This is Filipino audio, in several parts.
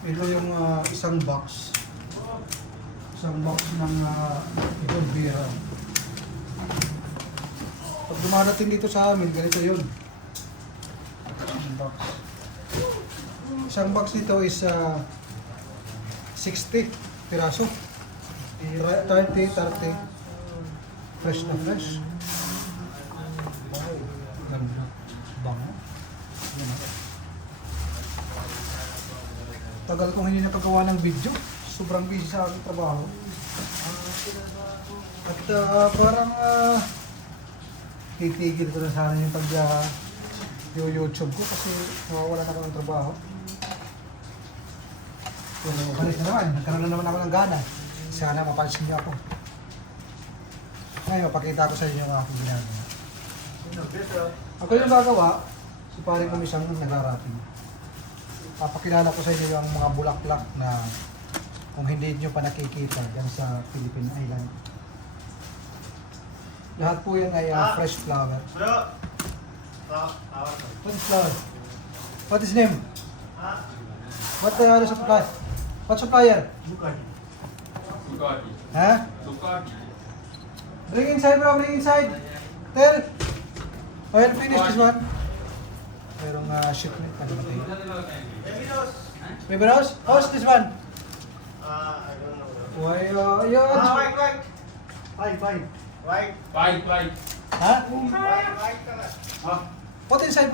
Ito yung isang box. Isang box ng itong beer. Pag dumarating dito sa amin, ganito yun. Isang box. Isang box nito is 60 piraso. 30. Fresh na fresh. Ganda. Bango. Yan. Tagal kong hindi napagawa ng video. Sobrang busy sa aking trabaho. At parang titigil ko na sana yung pag-YouTube ko kasi nawawala na ako ng trabaho. Pero balik na naman. Nagkaroon na naman ako ng gana. Sana mapansin niyo ako. Ngayon, mapakita ko sa inyo ang aking ginagawa. Ako yung gagawa, si paring kumisang nag-arating. Papakilala ko sa inyo yung mga bulaklak na kung hindi nyo pa nakikita dyan sa Philippine Island. Lahat po yan ay fresh flower. What is flower? What is name? What the supply? What supplier? Ducati. Ha? Ducati. Bring inside bro, bring inside. Tell. I'll finish this one. Merong shipment pa naman tayo. Baby Rose, how's this one? I don't know. Why, White. Five. Ha? Put inside.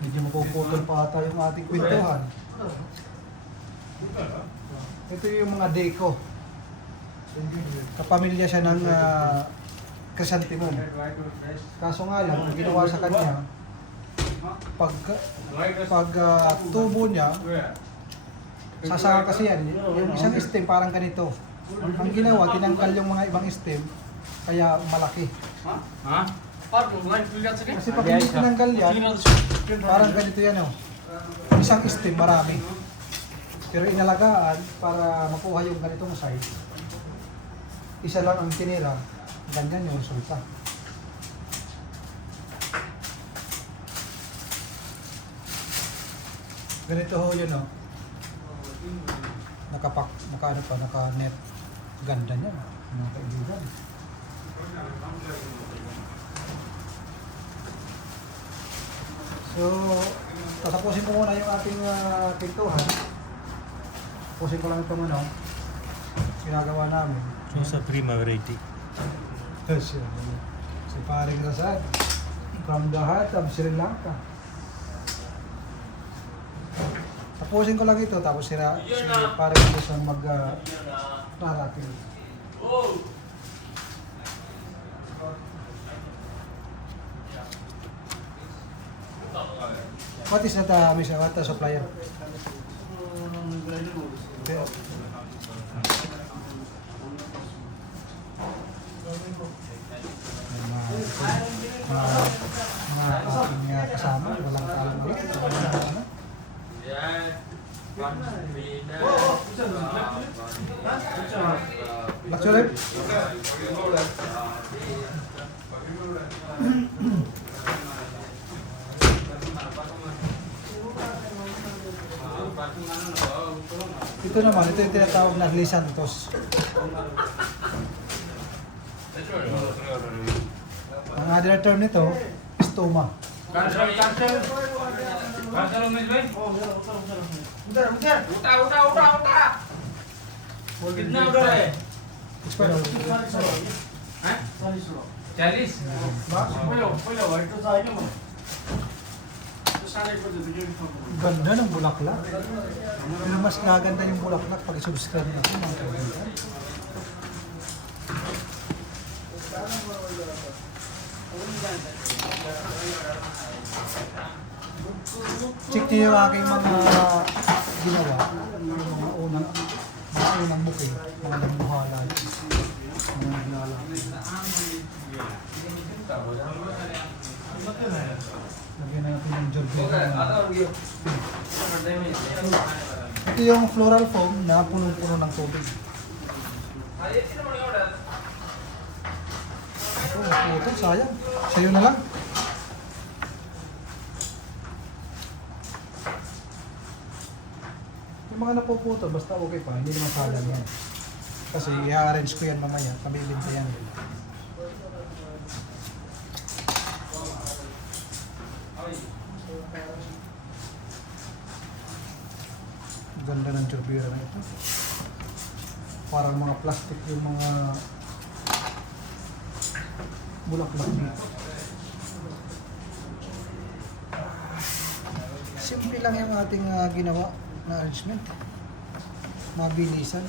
Medyo mapuputol pa ata yung ating kwentuhan. Ito yung mga deco. Kapamilya siya ng chrysanthemum. Kaso nga lang, ang ginawa sa kanya, pag tubo niya, sasaka kasi yan. Yung isang stem parang ganito. Ang ginawa, tinanggal yung mga ibang stem, kaya malaki. Kasi pag hindi tinanggal yan, parang ganito yan oh. Isang stem, marami. Pero inalagaan para makuha yung ganitong size. Isa lang ang tinira, ganyan yung resulta. Ganito ho yun oh. Naka-net. Ganda niya, mga kaibigan. So, tatapusin ko muna yung ating pintuhan. Tapusin ko lang ito muna. Ginagawa namin. Sa prima variety. Si Paring Rasad from the heart of Sri Lanka. Tapusin ko lang ito tapos si Paring Rasad mag-tarating. What is that, Mr. What the supplier? Mga kasama, walang kaalam ulit. Baksulip? Ito naman, ito yung tinatawag na Lysanthus. Ang other term nito, stoma. Cancel. कितना ऑर्डर है? Expire. हैं? 40? Ganda ng bulaklak. Pero mas gaganda yung bulaklak pag i-subscribe natin mga kaibigan. Check niyo yung aking mga ginawa. Mga unang booking. Mga nagbuhala. Mga ginala. Lagyan natin yung Georgia. Ito yung floral foam na punong-puno ng tubig. Ito, sayang. Sa'yo na lang. mga napuputol, basta okay pa, hindi naman salang yan. Kasi i-arrange ko yan mamaya, pamilin ko yan. Ganda ng turbira na ito. Parang mga plastic yung mga bulaklak dito. Simple lang yung ating ginawa na arrangement. Mabilisan.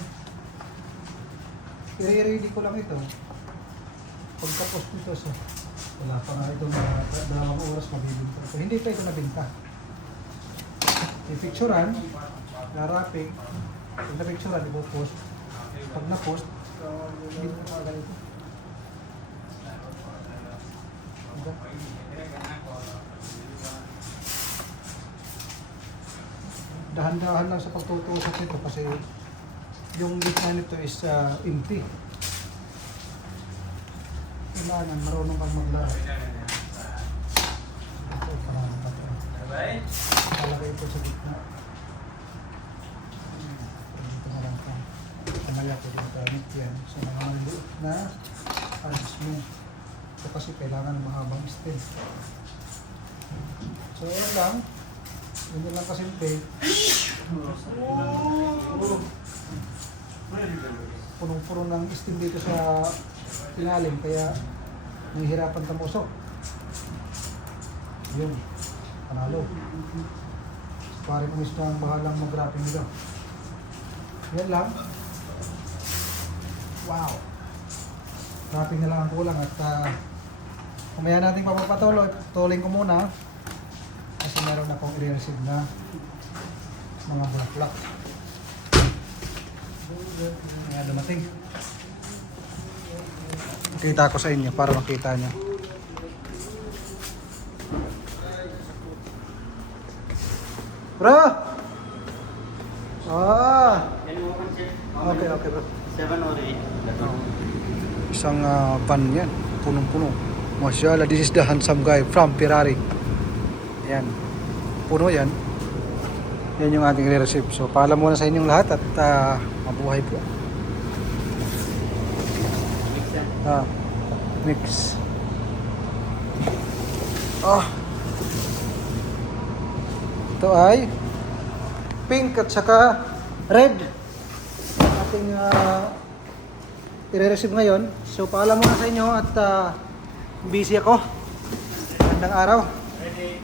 I-ready ko lang ito. Pagkapos nito, so, wala pa nga ito na 2 oras mabibinta. So, hindi pa ito nabinta. I-picturean, na-wrapping. Pag na-picturean, ipo-post. Pag na-post, hindi mo na ito. Dahan-dahan lang sa pagtutusok nito kasi yung gitna nito is empty. Kailangan marunong kang maglahat. Ito, parang pa ito. Talagay ito sa gitna. Dito na lang ito. Mamaya ko din gamit yan sa mga maliit na arrangement. Ito kasi kailangan mahabang stem. So yan lang. Yun lang kasimple. Punong-puno ng stem dito sa ilalim kaya nahihirapan tamusok. Yun, panalo. Pare kong gusto ang bahalang mag-wrapping nila. Yan lang. Wow. Wrapping na lang ang kulang at kumaya natin papapatuloy. Tuloy ko muna kasi meron akong i-receive na mga bulaklak. Kaya dumating. Kita ko sa inyo para makita nyo. Bro! Okay, okay bro. 7 or 8. Isang van yan. Punong-puno. Mashallah, this is the handsome guy from Ferrari. Yan. Puno yan. Yan yung ating re-receive. So, paalam muna sa inyong lahat at mabuhay po. Mix. Ito ay pink at saka red. Ating i-receive ngayon. So, paalam muna sa inyo at busy ako. Magandang araw. Ready?